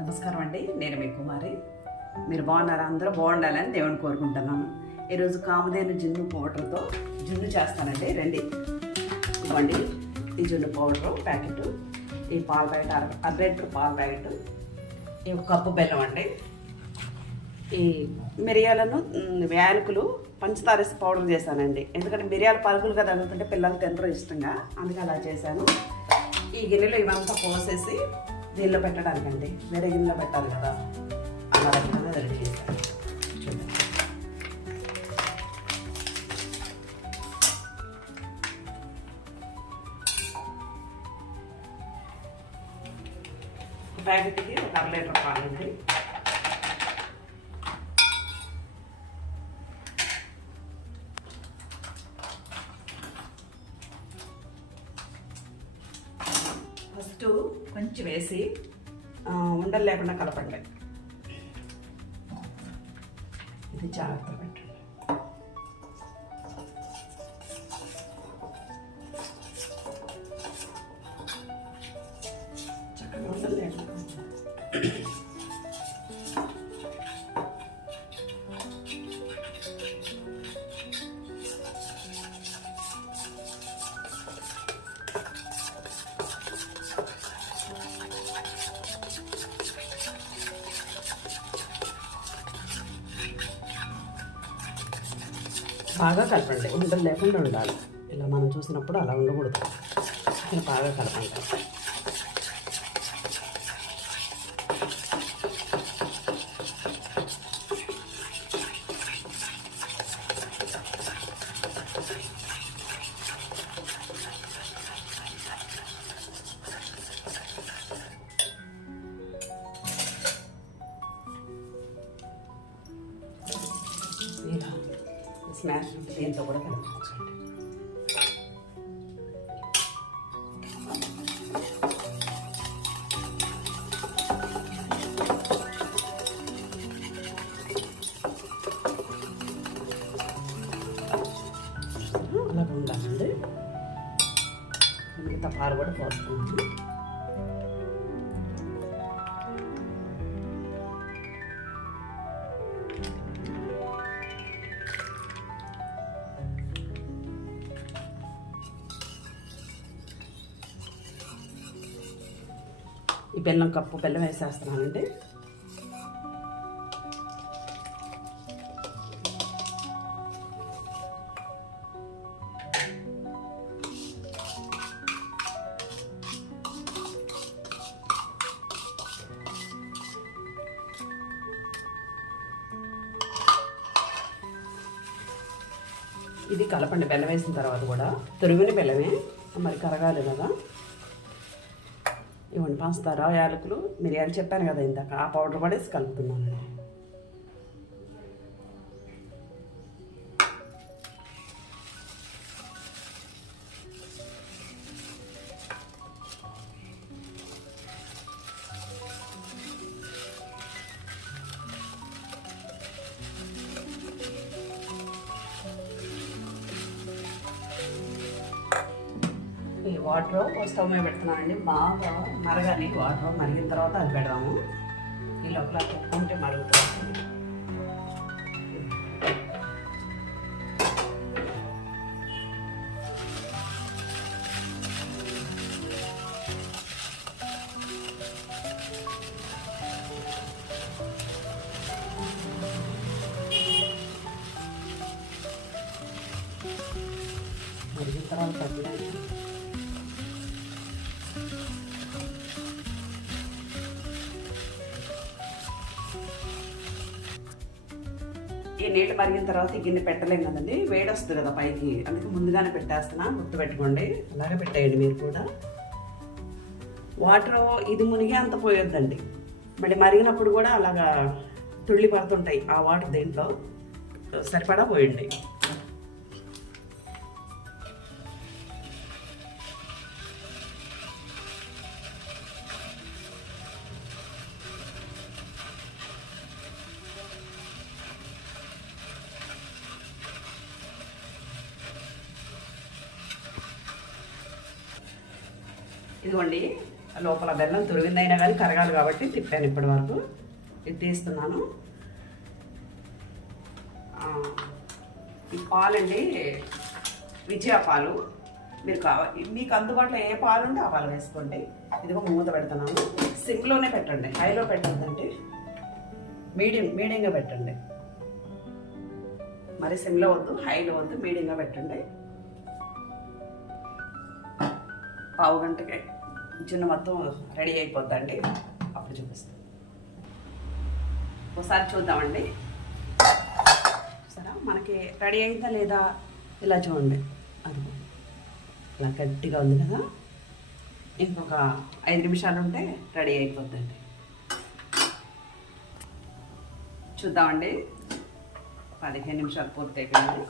నమస్కారం అండి, నేను మీ కుమారి. మీరు బాగున్నారా? అందరూ బాగుండాలని దేవుని కోరుకుంటున్నాను. ఈరోజు కామధేను జున్ను పౌడర్తో జున్ను చేస్తానండి. రండి, ఇవ్వండి. ఈ జున్ను పౌడరు ప్యాకెట్, ఈ పాల ప్యాకెట్ అర లీటర్ పాల ప్యాకెట్, ఈ కప్పు బెల్లం అండి, ఈ మిరియాలను యాలకులు పంచదార పౌడర్ చేశానండి. ఎందుకంటే మిరియాల పలుకులుగా తగ్గుతుంటే పిల్లలు తినరు ఇష్టంగా, అందుకే అలా చేశాను. ఈ గిన్నెలో ఇవంతా పోసేసి దీనిలో పెట్టడానికండి, వేరే గిన్నెలో పెట్టాలి కదా, అలా రకంగా రెడీ చేశాను. చూడండి, ప్యాకెట్కి ఒక అర లీటర్ పాలండి, ఫస్ట్ కొంచెం వేసి ఉండలు లేకుండా కలపండి. ఇది జాగ్రత్త పెట్టండి. చక్కగా ఉండలు లేకుండా బాగా కలపండి. ఉండలు లేకుండా ఉండాలి. ఇలా మనం చూసినప్పుడు అలా ఉండకూడదు. ఇలా బాగా కలపండి. ఇలా స్మాష్ దీంతో కూడా కలపండి. అలాగే ఉండాలండి. మిగతా పాలు కూడా పోస్తున్నాను. ఈ బెల్లం కప్పు బెల్లం వేసేస్తున్నానండి. ఇది కలపండి. బెల్లం వేసిన తర్వాత కూడా తురిమిన బెల్లమే, మరి కరగాలి కదా. ఇవ్వండి, పంచదార, యాలకులు, మిరియాలు చెప్పాను కదా ఇందాక, ఆ పౌడర్ పడేసి కలుపుతున్నాను. ఈ వాటర్ స్టవ్ మీద పెడుతున్నానండి. బాగా మరగాలి. వాటర్ మరిగిన తర్వాత అది పెడదాము. ఈ లోపల పెట్టుకుంటే మరుగుతుంది. మరిగిన తర్వాత తగ్గినాయి. ఈ నీళ్ళు మరిగిన తర్వాత ఈ గిన్నె పెట్టలేం కదండి, వేడి వస్తుంది కదా పైకి, అందుకే ముందుగానే పెట్టేస్తున్నా. గుర్తుపెట్టుకోండి, అలాగే పెట్టేయండి మీరు కూడా. వాటర్ ఇది మునిగే అంత పోయొద్దండి, మళ్ళీ మరిగినప్పుడు కూడా అలాగా తుళ్ళి పడుతుంటాయి ఆ వాటర్. దీంట్లో సరిపడా పోయండి. ఇదిగోండి లోపల బెల్లం తురిగిందైనా కానీ కరగాలి కాబట్టి తిప్పాను ఇప్పటి వరకు. ఇది తీస్తున్నాను. ఈ పాలండి విజయ పాలు. మీకు అందుబాటులో ఏ పాలు ఉంటే ఆ పాలు వేసుకోండి. ఇదిగో మూత పెడుతున్నాను. సిమ్లోనే పెట్టండి, హైలో పెట్టద్దండి, మీడియంగా పెట్టండి. మరి సిమ్లో వద్దు, హైలో వద్దు, మీడియంగా పెట్టండి. పావు గంటకి జున్ను మొత్తం రెడీ అయిపోద్దండి. అప్పుడు చూపిస్తాను. ఒకసారి చూద్దామండి. సరే, మనకి రెడీ అయిందా లేదా ఇలా చూడండి. అది ఇలా గట్టిగా ఉంది కదా. ఇంకొక 5 నిమిషాలు ఉంటే రెడీ అయిపోద్దండి. చూద్దామండి. 15 నిమిషాలు పూర్తి అయిపోయింది.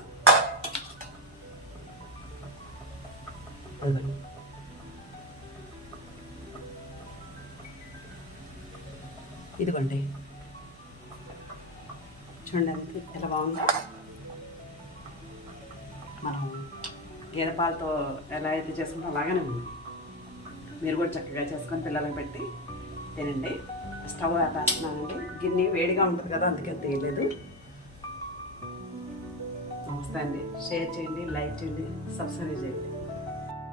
ఇదిగోండి, చూడండి ఎలా బాగుందో. మనం గేదె పాలతో ఎలా అయితే చేసుకుంటాం అలాగనే ఉంది. మీరు కూడా చక్కగా చేసుకొని పిల్లలకు పెట్టి తినండి. స్టవ్ ఆపేస్తున్నానండి. గిన్నె వేడిగా ఉంటుంది కదా, అందుకే తీయలేదు. నమస్తే అండి. షేర్ చేయండి, లైక్ చేయండి, సబ్స్క్రైబ్ చేయండి.